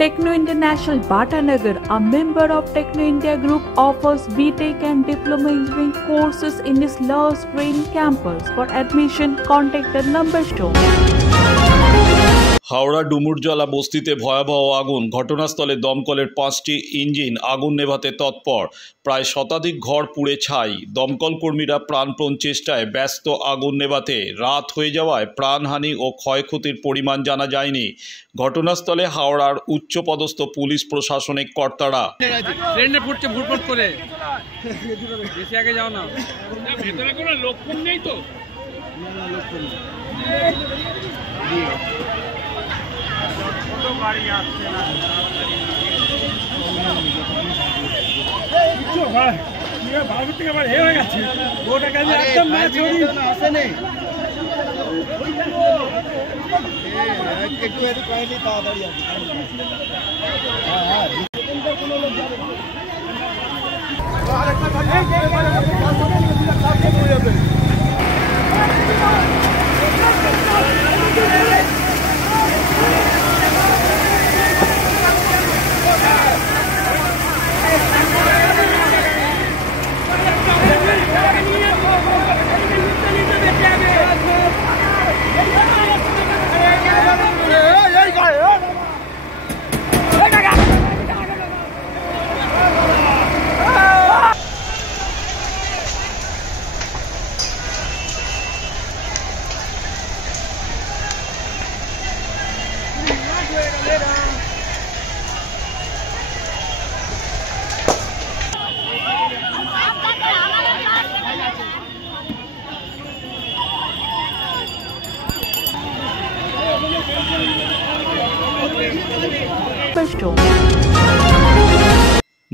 Techno International Bhatanagar, a member of Techno India Group, offers BTech and Diploma Engineering courses in its Lush Green campus. For admission, contact the number shown. Howrah Dumurjala বস্তিতে ভয়াবহ আগুন। ঘটনাস্থলে দমকলের 5টি engine আগুন নেভাতে তৎপর। প্রায় শতাধিক ঘর পুড়ে ছাই। দমকল কর্মীরা প্রাণপণ চেষ্টায় ব্যস্ত আগুন নেভাতে। রাত হয়ে যাওয়ায় প্রাণহানি ও ক্ষয়ক্ষতির পরিমাণ জানা যায়নি। ঘটনাস্থলে হাওড়ার উচ্চপদস্থ পুলিশ প্রশাসনিক কর্তারা।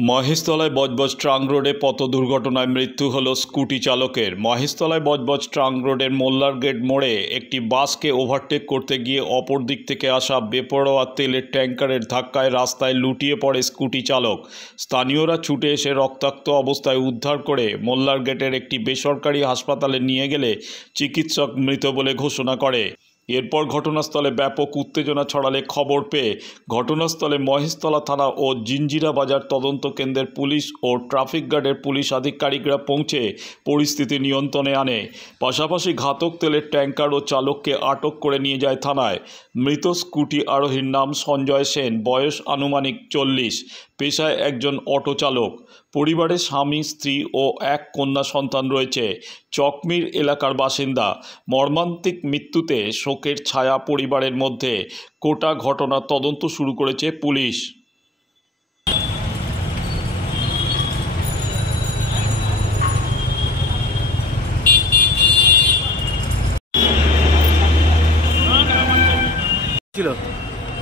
মহেশতলায় বজবজ ট্রাঙ্ক রোডে পথ দুর্ঘটনায় মৃত্যু হল স্কুটি চালকের। মহেশতলায় বজবজ ট্রাঙ্ক রোডের মোল্লার গেট মোড়ে একটি বাসকে ওভারটেক করতে গিয়ে অপর দিক থেকে আসা বেপরোয়া তেলের ট্যাঙ্কারের ধাক্কায় রাস্তায় লুটিয়ে পড়ে স্কুটি চালক। স্থানীয়রা ছুটে এসে রক্তাক্ত অবস্থায় উদ্ধার করে মোল্লার গেটের একটি বেসরকারি হাসপাতালে নিয়ে গেলে চিকিৎসক মৃত বলে ঘোষণা করে। এরপর ঘটনাস্থলে ব্যাপক উত্তেজনা ছড়ালে খবর পেয়ে ঘটনাস্থলে মহেশতলা থানা ও জিঞ্জিরা বাজার তদন্ত কেন্দ্রের পুলিশ ও ট্রাফিক গার্ডের পুলিশ আধিকারিকরা পৌঁছে পরিস্থিতি নিয়ন্ত্রণে আনে। পাশাপাশি ঘাতক তেলের ট্যাঙ্কার ও চালককে আটক করে নিয়ে যায় থানায়। মৃত স্কুটি আরোহীর নাম সঞ্জয় সেন, বয়স আনুমানিক 40, পেশায় একজন অটো চালক। পরিবারে স্বামী, স্ত্রী ও এক কন্যা সন্তান রয়েছে। চকমির এলাকার বাসিন্দা। মর্মান্তিক মৃত্যুতে শোকের ছায়া পরিবারের মধ্যে। গোটা ঘটনার তদন্ত শুরু করেছে পুলিশ।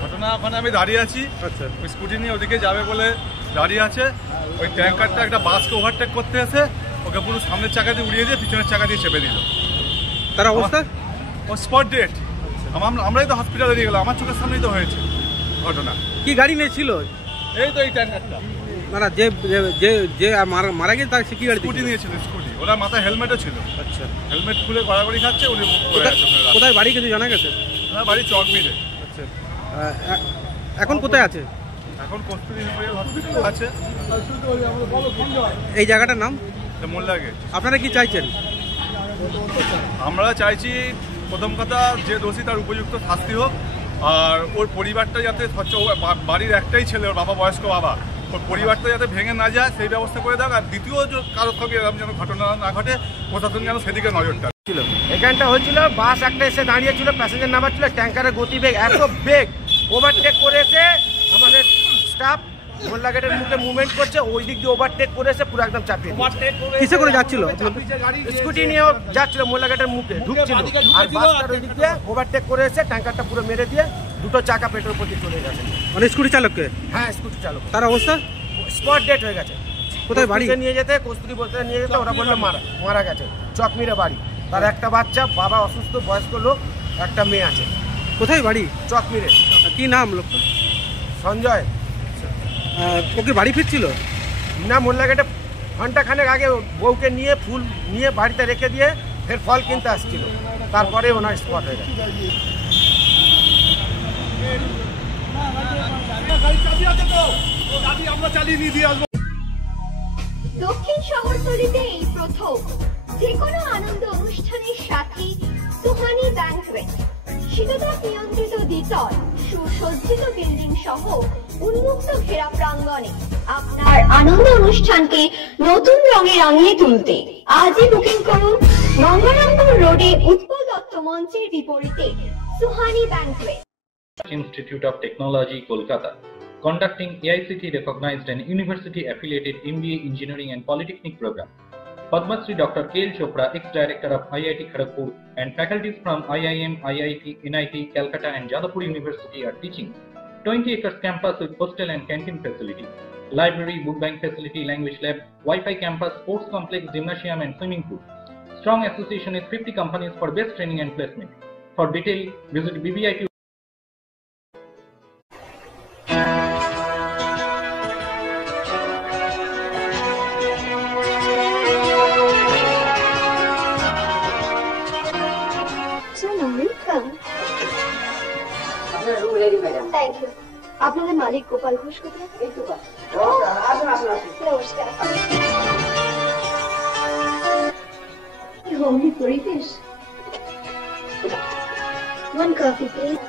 ঘটনা ওখানে আমি দাঁড়িয়ে আছি। আচ্ছা, ওই স্কুটি নিয়ে ওদিকে যাবে বলে দাঁড়িয়ে আছে। ওই ট্যাঙ্কারটা একটা বাসকে ওভারটেক করতে এসে ওকে পুরো সামনের চাকা দিয়ে উড়িয়ে দিয়ে পিছনের চাকা দিয়ে চেপে দিল। তার অবস্থা ও স্পট ডেট। আমরাই তো হসপিটালে নিয়ে গেলাম, আমার চোখের সামনেই তো হয়েছে ঘটনা। কি গাড়ি নিয়েছিল? এই তো এই ট্যাঙ্কারটা। না, যে যে যে মারা গেছে তার কি গাড়ি? স্কুটি নিয়েছিল, স্কুটি। ওরা মাথায় হেলমেটও ছিল। আচ্ছা, হেলমেট খুলে গড়াগড়ি খাচ্ছে। উনি কোথায় বাড়ি কিছু জানা গেছে? না, বাড়ি চকমিরে। আচ্ছা, এখন কোথায় আছে? এখন কস্তুরী মেমোরিয়াল হসপিটালে আছে। এই জায়গাটার নাম মোল্লা গেট। আপনারা কি চাইছেন? আমরা চাইছি প্রথম কথা যে দোষী তার উপযুক্ত শাস্তি হোক, আর ওর পরিবারটা যাতে বাড়ির একটাই ছেলে, ওর বাবা বয়স্ক বাবা, ওর পরিবারটা যাতে ভেঙে না যায় সেই ব্যবস্থা করে দেয়। আর দ্বিতীয় কারোর সঙ্গে এরকম যেন ঘটনা না ঘটে, প্রশাসন যেন সেদিকে নজরটা ছিল। এখানটা হয়েছিল, বাস একটা এসে দাঁড়িয়েছিল, প্যাসেঞ্জার নামাচ্ছিল, ট্যাঙ্কারের গতিবেগ এত বেগ, ওভারটেক করেছে। আমাদের স্টাফ মোল্লা গেটের মুখে মুভমেন্ট করছে, ওই দিক দিয়ে ওভারটেক করেছে, পুরো একদম চাপিয়ে। কিসে করে যাচ্ছিল? স্কুটি নিয়ে যাচ্ছিল, মোল্লা গেটের মুখে ঢুকছিল, আর বাসটার ওই দিক দিয়ে ওভারটেক করেছে, ট্যাঙ্কারটা পুরো মেরে দিয়ে দুটো চাকা পেট্রোল প্রতি চলে গেছে। মানে স্কুটি চালককে? হ্যাঁ, স্কুটি চালক। তার অবস্থা স্পট ডেট হয়ে গেছে। কোথায় বাড়ি নিয়ে যেতে? কস্তুরী বলতে নিয়ে যেতে, ওরা বললো মারা গেছে। চকমিরে বাড়ি। তার একটা বাচ্চা, বাবা অসুস্থ, বয়স্ক লোক, একটা মেয়ে আছে। কোথায় বাড়ি? চকমিরে। কি নাম লোক? সঞ্জয়। ওকে বাড়ি ফিরছিল না, মোল্লা গেটে ঘন্টাখানেক আগে বউকে নিয়ে ফুল নিয়ে বাড়িতে রেখে দিয়ে ফের ফল কিনতে আসছিল, তারপরে ওনার স্পট হয়ে গেছে। চালিয়ে নিয়ে দিয়ে আসবো। দক্ষিণ শহরতলিতে এই প্রথম যে কোনো আনন্দ অনুষ্ঠানের সাথে সুহানি ব্যাংকুয়েট, শীততাপ নিয়ন্ত্রিত দ্বিতল সুসজ্জিত বিল্ডিং সহ উন্মুক্ত ঘেরা প্রাঙ্গণে আপনার আনন্দ অনুষ্ঠানকে নতুন রঙে রাঙিয়ে তুলতে আজই বুকিং করুন গঙ্গারামপুর রোডে উৎপল দত্ত মঞ্চের বিপরীতে Suhani banquet. Institute of Technology, Kolkata, conducting AICT recognized and university affiliated MBA Engineering and Polytechnic program. Padma Shri Dr. K.L. Chopra, ex-director of IIT Kharagpur, and faculties from IIM, IIT, NIT, Calcutta and Jadavpur University are teaching. 20 acres campus with hostel and canteen facility, library, book bank facility, language lab, Wi-Fi campus, sports complex, gymnasium and swimming pool. Strong association with 50 companies for best training and placement. For detail, visit BBIT. Thank you. আপনাদের মালিক গোপাল ঘোষ কোথায়? নমস্কার। Homely পরিবেশ। One coffee, please.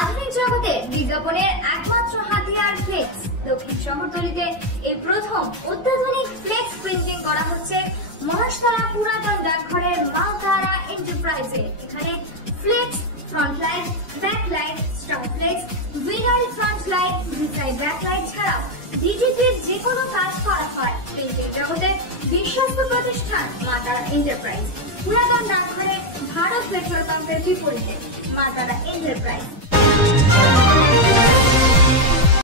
আধুনিক জগতে বিজ্ঞাপনের একমাত্র হাতিয়ার flakes. দক্ষিণ শহরতলিতে এই প্রথম অত্যাধুনিক ফ্লেক্স প্রিন্টিং করা হচ্ছে মহেশতলা পুরাতন ডাকঘরের মালতারা এন্টারপ্রাইজে। এখানে flex, front light, back light, star flex, vinyl front light, ভিসাইড ব্যাক লাইট ছাড়াও ডিজিটির যে কোনো কাজ করা হয়। প্রিন্টিং জগতের বিশ্বস্ত প্রতিষ্ঠান মালতারা এন্টারপ্রাইজ, পুরাতন ডাকঘরের ভারত পেট্রোল পাম্পের বিপরীতে মালতারা এন্টারপ্রাইজ।